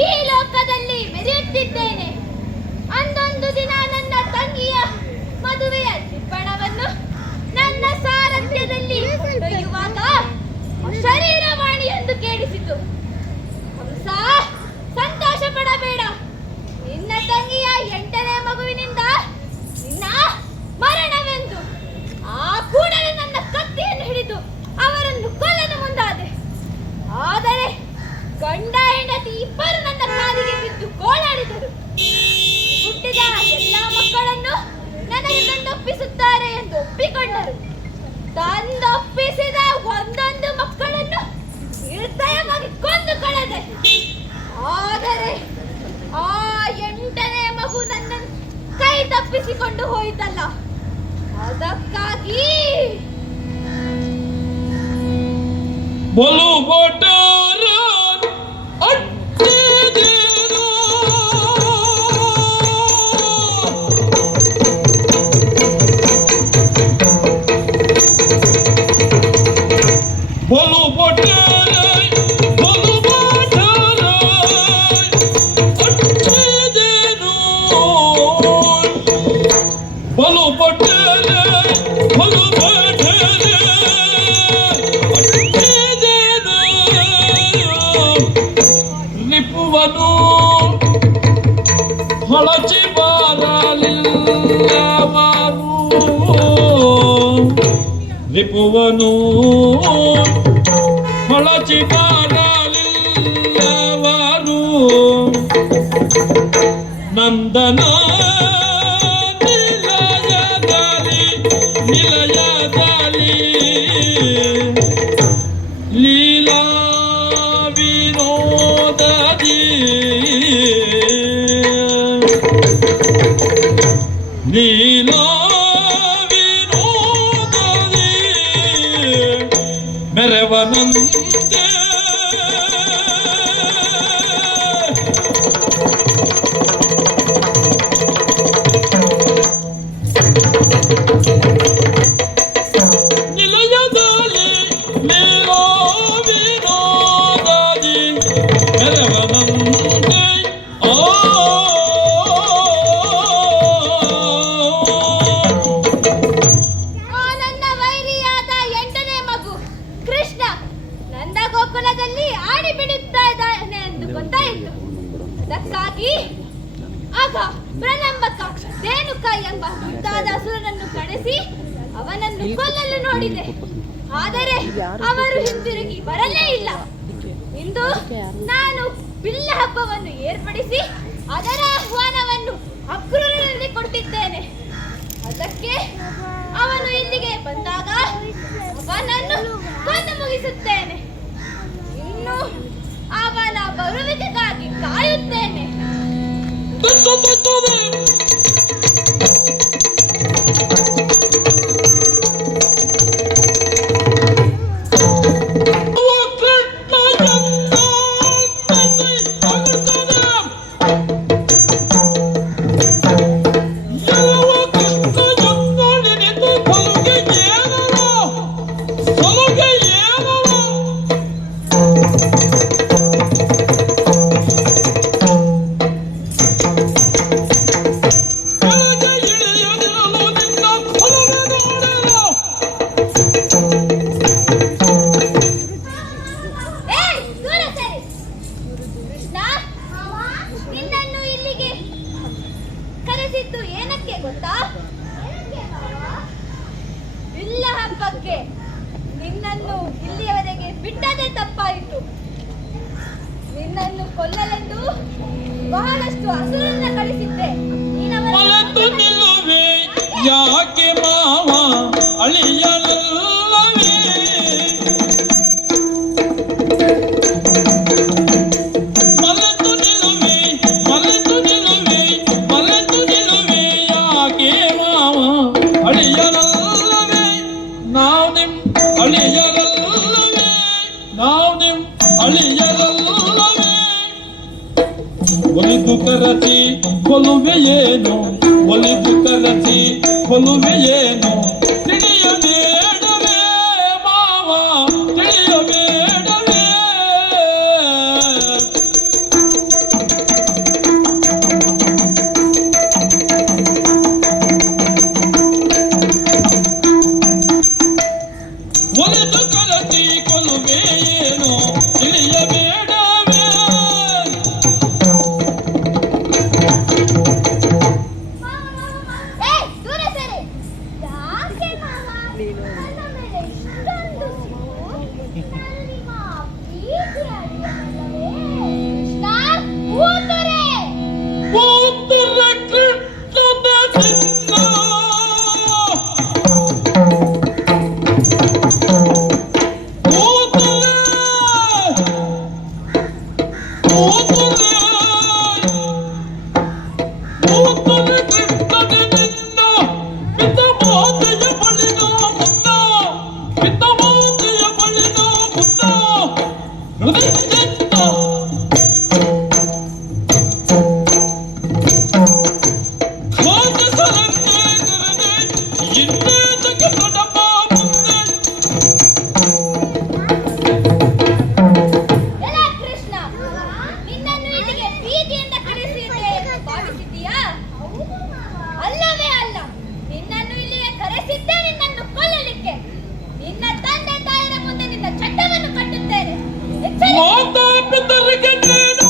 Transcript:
ಈ ಲೋಕದಲ್ಲಿ ಮೆರೆಯುತ್ತಿದ್ದೇನೆ. ಅಂದೊಂದು ದಿನ ನನ್ನ ತಂಗಿಯ ಮದುವೆಯ ಚಿಪ್ಪಣವನ್ನು ನನ್ನ ಸಾರಥ್ಯದಲ್ಲಿ ಕೊಂಡೊಯ್ಯುವಾಗ ಶರೀರವಾಣಿಯೊಂದು ಕೇಳಿಸಿತು. ಹಂಸ, ಸಂತೋಷ ಪಡಬೇಡ. ನಿನ್ನ ತಂಗಿಯ 8ನೇ ಮಗುವಿನಿಂದ ನಿನ್ನ ಮರಣವೆಂದು. ಆ ಕೂಡಲೇ ನನ್ನ ಕತ್ತಿಯನ್ನು ಹಿಡಿದು ಅವರನ್ನು ಕೊಲ್ಲಲು ಮುಂದಾದೆ. ಆದರೆ ಗಂಡ ಹೆಂಡತಿ ಇಬ್ಬರು ನನ್ನ ಕಾಲಿಗೆ ಬಿದ್ದು ಗೋಳಾಡಿದರು. ಹುಟ್ಟಿದ ಎಲ್ಲ ಮಕ್ಕಳನ್ನು ನನಗೆ ತಂದೊಪ್ಪಿಸುತ್ತಾರೆ ಎಂದು ಒಪ್ಪಿಕೊಂಡರು. ತಂದೊಪ್ಪಿಸಿದ ಒಂದೊಂದು ಮಕ್ಕಳನ್ನು ನಿರ್ದಯವಾಗಿ ಕೊಂದು ಕಳೆದೆ. ಆದರೆ ಆ 8ನೇ ಮಗು ನನ್ನನ್ನು ಕೈ ತಪ್ಪಿಸಿಕೊಂಡು ಹೋಯಿತಲ್ಲ, ಅದಕ್ಕಾಗಿ बोलो बोटा ಹೊಳಚಿ ಬಾರಲಿಲ್ಲವರು ರಿಪುವನು ಹೊಳಚಿ ಬಾರಲಿಲ್ಲವರು ನಂದನ ನಿಲಯದಲ್ಲಿ ಲೀಲಾ ವಿನೋದದಿ ಲೀಲಾ ವಿನೋದದಿ ಮೆರವನಂತೆ ನಿಲಯದಲ್ಲಿ ಲೀಲಾ ವಿನೋದದಿ ಮೆರವನಂತೆ ಅದಕ್ಕಾಗಿ ಆಗ ಪ್ರಲಂಬಕ ಧೇನುಕ ಎಂಬ ಮುದ್ದಾದ ಅಸುರನನ್ನು ಕಳಿಸಿ ಅವನನ್ನು ಕೊಲ್ಲಲು ನೋಡಿದೆ. ಆದರೆ ಅವರು ಹಿಂತಿರುಗಿ ಬರಲೇ ಇಲ್ಲ. ಇಂದು ನಾನು ಬಿಲ್ಲ ಹಬ್ಬವನ್ನು ಏರ್ಪಡಿಸಿ ಅದರ ಆಹ್ವಾನವನ್ನು ಅಕ್ರೂರನಲ್ಲಿ ಕೊಟ್ಟಿದ್ದೇನೆ. ಅದಕ್ಕೆ ಅವನು ಇಲ್ಲಿಗೆ ಬಂದಾಗ ಅವನನ್ನು ಕೊಂದು ಮುಗಿಸುತ್ತೇನೆ. ಇನ್ನು ಅವನ ಬರುವಿಕೆಗಾಗಿ ಕಾಯುತ್ತೇನೆ. ಏನಕ್ಕೆ ಗೊತ್ತಾ? ಬಿಲ್ಲ ಹಬ್ಬಕ್ಕೆ ನಿನ್ನನ್ನು ಇಲ್ಲಿಯವರೆಗೆ ಬಿಟ್ಟದೇ ತಪ್ಪಾಯಿತು. ನಿನ್ನನ್ನು ಕೊಲ್ಲಲೆಂದು ಬಹಳಷ್ಟು ಅಸುರನ್ನ ಕಳಿಸಿದ್ದೆ. ಯಾಕೆ ಮಾವ ಅಳಿಯಲಲ್ಲವೇ ಒಲಿದು ಕರಚಿ ಕೊಲುವೆಯೇನು ಒಲಿದು ಕರಚಿ ಕೊಲುವೆಯೇನು ತಿಳಿಯಬೇಡವೇ ಮಾವ ತಿಳಿಯಬೇಡವೇ ಮಾತಾ ಪಿತರಿಗೆ ನೀನು